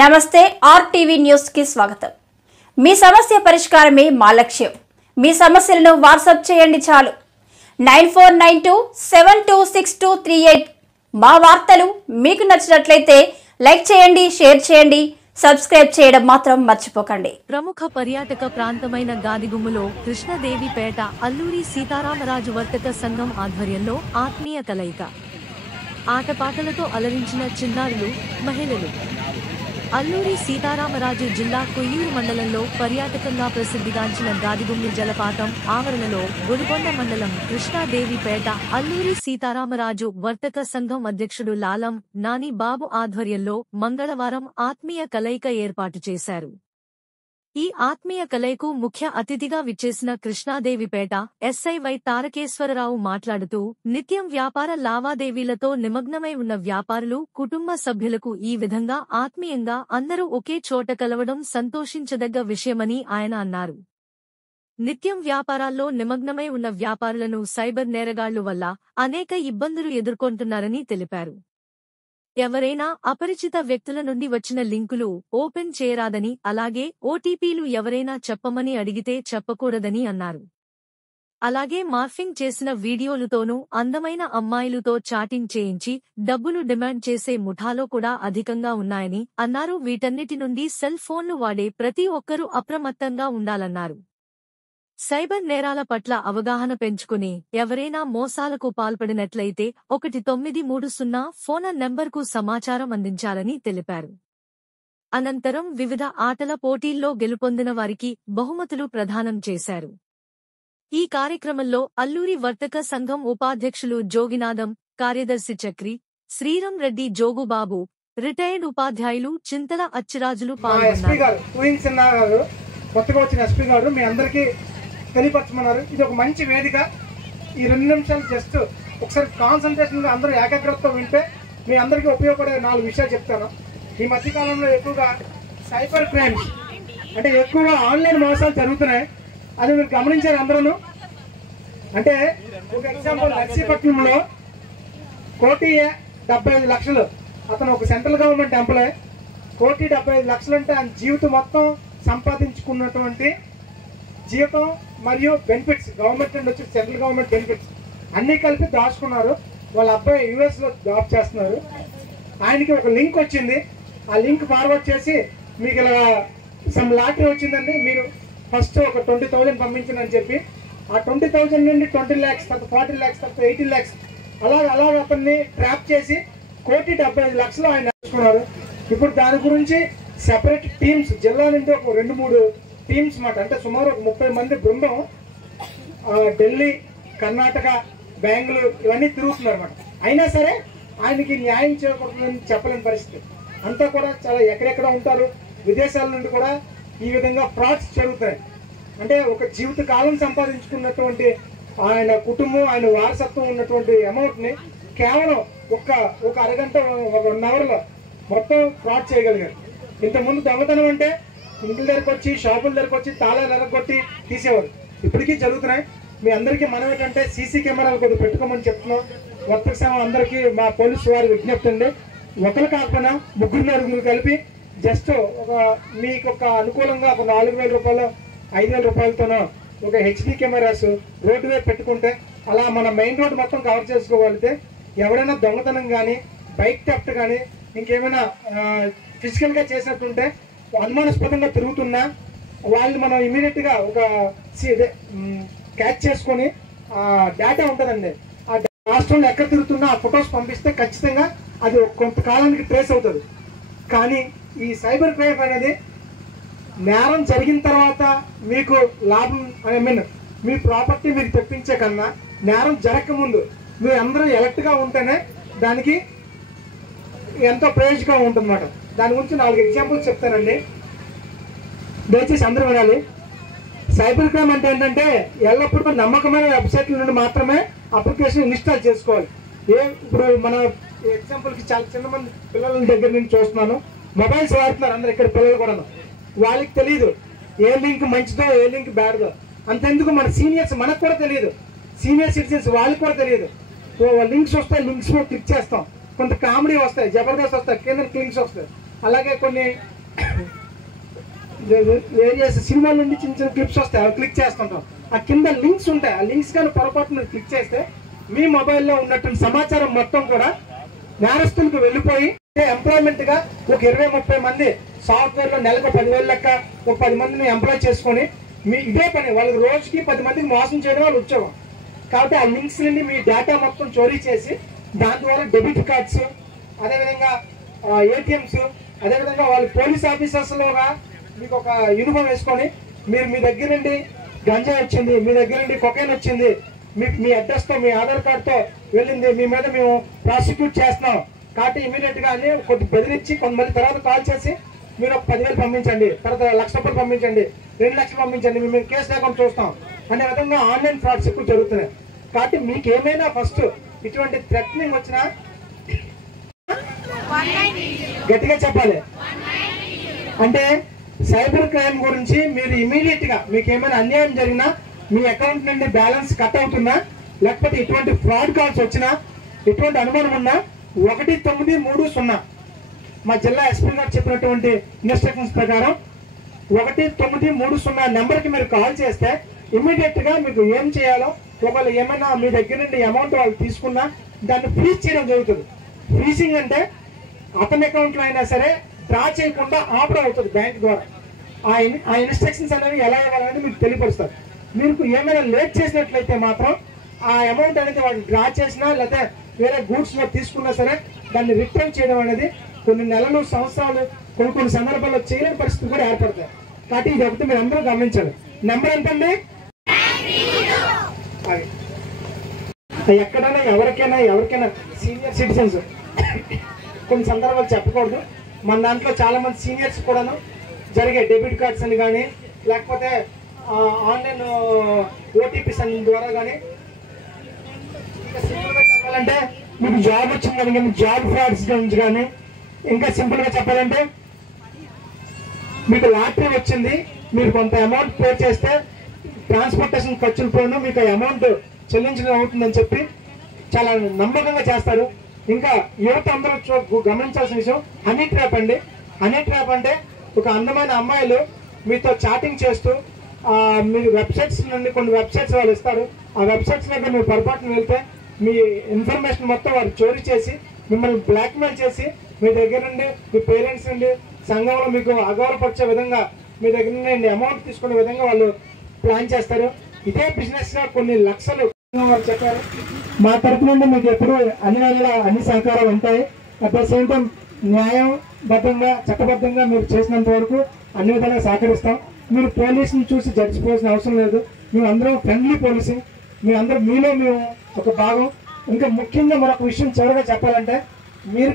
నమస్తే RTV news కి స్వాగతం। మీ సమస్య పరిష్కారమే మా లక్ష్యం। మీ సమస్యలను వాట్సాప్ చేయండి చాలు 9492726238। మా వార్తలు మీకు నచ్చినట్లయితే లైక్ చేయండి, షేర్ చేయండి, సబ్స్క్రైబ్ చేయడం మాత్రం మర్చిపోకండి। ప్రముఖ పర్యాటక ప్రాంతమైన గాదిగుమ్మలో కృష్ణదేవిపేట అల్లూరి సీతారామరాజు వర్తక సంఘం ఆధ్వర్యంలో ఆత్మీయ కలయిక, ఆటపాటలతో అలరించిన చిన్నారులు, మహిళలు। అల్లూరి సీతారామరాజు జిల్లా కొయ్యూరు మండలంలో పర్యాటకంగా ప్రసిద్ధిగాంచిన గాదిగుమ్మి జలపాతం ఆవరణలో గొలుగొండ మండలం కృష్ణాదేవిపేట అల్లూరి సీతారామరాజు వర్తక సంఘం అధ్యక్షుడు లాలం నాని బాబు ఆధ్వర్యంలో మంగళవారం ఆత్మీయ కలయిక ఏర్పాటు చేశారు। ఈ ఆత్మీయ కలయికు ముఖ్య అతిథిగా విచ్చేసిన కృష్ణాదేవిపేట ఎస్ఐ వై తారకేశ్వరరావు మాట్లాడుతూ నిత్యం వ్యాపార లావాదేవీలతో నిమగ్నమై ఉన్న వ్యాపారులు, కుటుంబ సభ్యులకు ఈ విధంగా ఆత్మీయంగా అందరూ ఒకే చోట కలవడం సంతోషించదగ్గ విషయమని ఆయన అన్నారు। నిత్యం వ్యాపారాల్లో నిమగ్నమై ఉన్న వ్యాపారులను సైబర్ నేరగాళ్లు వల్ల అనేక ఇబ్బందులు ఎదుర్కొంటున్నారని తెలిపారు। ఎవరైనా అపరిచిత వ్యక్తుల నుండి వచ్చిన లింకులు ఓపెన్ చేయరాదని, అలాగే ఓటీపీలు ఎవరైనా చెప్పమని అడిగితే చెప్పకూడదని అన్నారు। అలాగే మార్ఫింగ్ చేసిన వీడియోలతోనూ అందమైన అమ్మాయిలతో చాటింగ్ చేయించి డబ్బులు డిమాండ్ చేసే ముఠాలో కూడా అధికంగా ఉన్నాయని అన్నారు। వీటన్నిటి నుండి సెల్ ఫోన్లు వాడే ప్రతి ఒక్కరూ అప్రమత్తంగా ఉండాలన్నారు। సైబర్ నేరాల పట్ల అవగాహన పెంచుకుని ఎవరైనా మోసాలకు పాల్పడినట్లయితే 1930 ఫోన్ నంబర్కు సమాచారం అందించాలని తెలిపారు। అనంతరం వివిధ ఆటల పోటీల్లో గెలుపొందిన వారికి బహుమతులు ప్రదానం చేశారు। ఈ కార్యక్రమంలో అల్లూరి వర్తక సంఘం ఉపాధ్యక్షులు జోగినాథం, కార్యదర్శి చక్రి, శ్రీరం రెడ్డి, జోగుబాబు, రిటైర్డ్ ఉపాధ్యాయులు చింతల అచ్చిరాజులు పాల్గొన్నారు। తెలియపరచమన్నారు। ఇది ఒక మంచి వేదిక। ఈ 2 నిమిషాలు జస్ట్ ఒకసారి కాన్సన్ట్రేషన్గా అందరూ ఏకాగ్రతతో వింటే మీ అందరికీ ఉపయోగపడే 4 విషయాలు చెప్తాను। ఈ మధ్యకాలంలో ఎక్కువగా సైబర్ క్రైమ్స్ అంటే ఎక్కువగా ఆన్లైన్ మోసాలు జరుగుతున్నాయి। అది మీరు గమనించారు అందరూ। అంటే ఒక ఎగ్జాంపుల్, నర్సీపట్నంలో 1,75,00,000 అతను ఒక సెంట్రల్ గవర్నమెంట్ ఎంప్లాయ్। 1,75,00,000 అంటే ఆయన జీవితం మొత్తం సంపాదించుకున్నటువంటి జీతం మరియు బెనిఫిట్స్, గవర్నమెంట్ నుండి వచ్చి సెంట్రల్ గవర్నమెంట్ బెనిఫిట్స్ అన్నీ కలిపి దాచుకున్నారు। వాళ్ళ అబ్బాయి యూఎస్లో జాబ్ చేస్తున్నారు। ఆయనకి ఒక లింక్ వచ్చింది, ఆ లింక్ ఫార్వర్డ్ చేసి మీకు ఇలా సమ్ లాటరీ వచ్చిందండి, మీరు ఫస్ట్ ఒక 20,000 పంపించండి చెప్పి ఆ 20,000 నుండి 20 lakhs, తర్వాత 40 lakhs, తర్వాత 80 lakhs అలాగ అతన్ని ట్రాప్ చేసి 1,75,00,000 ఆయన నేర్చుకున్నారు। ఇప్పుడు దాని గురించి సెపరేట్ టీమ్స్, జిల్లా నుండి ఒక 2-3 టీమ్స్ మాట, అంటే సుమారు 30 మంది బృందం ఢిల్లీ, కర్ణాటక, బెంగళూరు ఇవన్నీ తిరుగుతున్నారు అన్నమాట। అయినా సరే ఆయనకి న్యాయం చేయకూడదని చెప్పలేని పరిస్థితి। అంతా కూడా చాలా ఎక్కడెక్కడ ఉంటారు, విదేశాల నుండి కూడా ఈ విధంగా ఫ్రాడ్స్ జరుగుతాయి। అంటే ఒక జీవిత కాలం సంపాదించుకున్నటువంటి ఆయన కుటుంబం, ఆయన వారసత్వం ఉన్నటువంటి అమౌంట్ని కేవలం ఒక అరగంట, ఒక 1 అవర్లో మొత్తం ఫ్రాడ్ చేయగలిగారు। ఇంతకుముందు దొంగతనం అంటే ఇంటి దగ్గరకు వచ్చి, షాపుల దగ్గరకు వచ్చి తాళాలు ఎరగొట్టి తీసేవారు, ఇప్పటికీ జరుగుతున్నాయి। మీ అందరికీ మనం ఏంటంటే సీసీ కెమెరాలు కొద్దిగా పెట్టుకోమని చెప్తున్నాం। వర్తక సంఘం అందరికీ మా పోలీసు వారి విజ్ఞప్తి ఉంది, ఒకరు కాకపోయినా 3-4 కలిపి జస్ట్ మీకు ఒక అనుకూలంగా ఒక 4,000 రూపాయలు, 5,000 రూపాయలతోనో ఒక హెచ్డీ కెమెరాస్ రోడ్డు వైపు పెట్టుకుంటే అలా మన మెయిన్ రోడ్ మొత్తం కవర్ చేసుకోగలిగితే ఎవరైనా దొంగతనం కానీ, బైక్ థెఫ్ట్ కానీ, ఇంకేమైనా ఫిజికల్గా చేసినట్టుంటే అనుమానాస్పదంగా తిరుగుతున్నా వాళ్ళు మనం ఇమీడియట్గా ఒక క్యాచ్ చేసుకొని డేటా ఉంటుందండి, ఆ రాష్ట్రంలో ఎక్కడ తిరుగుతున్నా ఆ ఫొటోస్ పంపిస్తే ఖచ్చితంగా అది కొంతకాలానికి ట్రేస్ అవుతుంది। కానీ ఈ సైబర్ క్రైమ్ అనేది నేరం జరిగిన తర్వాత మీకు లాభం, మీ ప్రాపర్టీ మీకు తెప్పించే కన్నా నేరం జరగకముందు మీరు అందరూ ఎలర్ట్గా ఉంటేనే దానికి ఎంతో ప్రయోజకంగా ఉంటుందన్నమాట। దాని గురించి 4 ఎగ్జాంపుల్స్ చెప్తానండి, దయచేసి అందరూ వినాలి। సైబర్ క్రైమ్ అంటే ఏంటంటే ఎల్లప్పుడూ నమ్మకమైన వెబ్సైట్ల నుండి మాత్రమే అప్లికేషన్ ఇన్స్టాల్ చేసుకోవాలి। ఇప్పుడు మన ఎగ్జాంపుల్కి చాలా చిన్న మంది పిల్లల దగ్గర నుంచి చూస్తున్నాను, మొబైల్స్ వాడుతున్నారు అందరు, ఇక్కడ పిల్లలు కూడా, వాళ్ళకి తెలియదు ఏ లింక్ మంచిదో ఏ లింక్ బ్యాడ్దో। అంతెందుకు మన సీనియర్స్, మనకు కూడా తెలియదు, సీనియర్ సిటిజన్స్ వాళ్ళకి కూడా తెలియదు। లింక్స్ వస్తాయి, లింక్స్ క్లిక్ చేస్తాం, కొంత కామెడీ వస్తాయి, జబర్దస్త్ వస్తాయి, కింద లింక్స్ వస్తాయి, అలాగే కొన్ని వేరియస్ సినిమాల నుండి చిన్న చిన్న క్లిప్స్ వస్తాయి, అవి క్లిక్ చేస్తుంటాం. ఆ కింద లింక్స్ ఉంటాయి, ఆ లింక్స్ కానీ పొరపాటు మీరు క్లిక్ చేస్తే మీ మొబైల్లో ఉన్నటువంటి సమాచారం మొత్తం కూడా నేరస్తులకు వెళ్ళిపోయి ఎంప్లాయ్మెంట్ గా ఒక 20-30 మంది సాఫ్ట్వేర్ లో నెలకు 10,000 లెక్క ఒక 10 మందిని ఎంప్లాయ్ చేసుకొని మీ ఇదే పని వాళ్ళకి రోజుకి 10 మందికి మోసం చేయడం వాళ్ళు ఉద్యోగం. కాబట్టి ఆ లింక్స్ నుండి మీ డేటా మొత్తం చోరీ చేసి దాని ద్వారా డెబిట్ కార్డ్స్, అదేవిధంగా ఏటీఎంస్, అదేవిధంగా వాళ్ళు పోలీస్ ఆఫీసర్స్లోగా మీకు ఒక యూనిఫామ్ వేసుకొని మీరు మీ దగ్గర నుండి గంజాయి వచ్చింది, మీ దగ్గర నుండి కొకైన్ వచ్చింది, మీ అడ్రస్తో మీ ఆధార్ కార్డుతో వెళ్ళింది, మీ మీద మేము ప్రాసిక్యూట్ చేస్తున్నాం కాబట్టి ఇమీడియట్ గా అని కొద్ది బెదిరించి కొంతమంది తర్వాత కాల్ చేసి మీరు ఒక 10,000 పంపించండి, తర్వాత 1,00,000 రూపాయలు పంపించండి, 2 లక్షలు పంపించండి, మేము కేసు లేకుండా చూస్తాం అనే విధంగా ఆన్లైన్ ఫ్రాడ్స్ ఎక్కువ జరుగుతున్నాయి. కాబట్టి మీకు ఏమైనా ఫస్ట్ ఇటువంటి థ్రెటనింగ్ వచ్చినా గట్టిగా చెప్పాలి. అంటే సైబర్ క్రైమ్ గురించి మీరు ఇమీడియట్ గా మీకు ఏమైనా అన్యాయం జరిగినా, మీ అకౌంట్ నుండి బ్యాలెన్స్ కట్ అవుతున్నా, లేకపోతే ఇటువంటి ఫ్రాడ్ కాల్స్ వచ్చినా, ఎటువంటి అనుమానం ఉన్నా 1930 మా జిల్లా ఎస్పీ గారు చెప్పినటువంటి ఇన్స్ట్రక్షన్స్ ప్రకారం 1930 నెంబర్కి మీరు కాల్ చేస్తే ఇమీడియట్ గా మీకు ఏం చేయాలో, ఒకవేళ ఏమైనా మీ దగ్గర నుండి అమౌంట్ వాళ్ళు తీసుకున్నా దాన్ని ఫ్రీజ్ చేయడం జరుగుతుంది. ఫ్రీజింగ్ అంటే అతని అకౌంట్లో అయినా సరే డ్రా చేయకుండా ఆపడం అవుతుంది బ్యాంక్ ద్వారా. ఆ ఇన్స్ట్రక్షన్స్ అనేవి ఎలా ఇవ్వాలనేది మీకు తెలియపరుస్తారు. మీకు ఏమైనా లేట్ చేసినట్లయితే మాత్రం ఆ అమౌంట్ అనేది వాళ్ళు డ్రా చేసినా లేకపోతే వేరే గూడ్స్లో తీసుకున్నా సరే దాన్ని రిటర్న్ చేయడం అనేది కొన్ని నెలలు, సంవత్సరాలు, కొన్ని సందర్భాల్లో చేయలేని పరిస్థితులు కూడా ఏర్పడతాయి. కాబట్టి ఇది ఒకటి మీరు అందరూ గమనించాలి. నెంబర్ ఎంతండి? అది ఎక్కడైనా ఎవరికైనా సీనియర్ సిటిజన్స్ కొన్ని సందర్భాలు చెప్పకూడదు. మన దాంట్లో చాలా మంది సీనియర్స్ కూడాను జరిగే డెబిట్ కార్డ్స్ అని కానీ లేకపోతే ఆన్లైన్ ఓటీపీస్ అని ద్వారా కానీ, ఇంకా సింపుల్గా చెప్పాలంటే మీకు జాబ్ వచ్చిందని కానీ జాబ్ ఫ్రాడ్స్ నుంచి కానీ, ఇంకా సింపుల్గా చెప్పాలంటే మీకు లాటరీ వచ్చింది, మీరు కొంత అమౌంట్ పే చేస్తే ట్రాన్స్పోర్టేషన్ ఖర్చులు పోయినా మీకు అమౌంట్ చెల్లించడం అవుతుందని చెప్పి చాలా నమ్మకంగా చేస్తారు. ఇంకా యువత అందరూ గమనించాల్సిన విషయం హనీ ట్రాప్ అండి. హనీ ట్రాప్ అంటే ఒక అందమైన అమ్మాయిలు మీతో చాటింగ్ చేస్తూ మీరు వెబ్సైట్స్ నుండి కొన్ని వెబ్సైట్స్ వాళ్ళు ఇస్తారు. ఆ వెబ్సైట్స్ దగ్గర మీరు పొరపాటున వెళ్తే మీ ఇన్ఫర్మేషన్ మొత్తం వారు చోరీ చేసి మిమ్మల్ని బ్లాక్మెయిల్ చేసి మీ దగ్గర నుండి, మీ పేరెంట్స్ నుండి, సంఘంలో మీకు అగౌరవపరిచే విధంగా మీ దగ్గర నుండి అమౌంట్ తీసుకునే విధంగా వాళ్ళు ప్లాన్ చేస్తారు. ఇదే బిజినెస్ గా కొన్ని లక్షలు వాళ్ళు చెప్పారు. మా తరపు నుండి మీకు ఎప్పుడు అన్ని సహకారాలు ఉంటాయి. అట్ ద సేమ్ టైం న్యాయబద్ధంగా, చట్టబద్ధంగా మీరు చేసినంత వరకు అన్ని విధాలుగా సహకరిస్తాం. మీరు పోలీసుని చూసి జడ్జిపోవాల్సిన అవసరం లేదు. మేము అందరం ఫ్రెండ్లీ పోలీసింగ్, మీలో మేము ఒక భాగం. ఇంకా ముఖ్యంగా మరొక విషయం చివరిగా చెప్పాలంటే, మీరు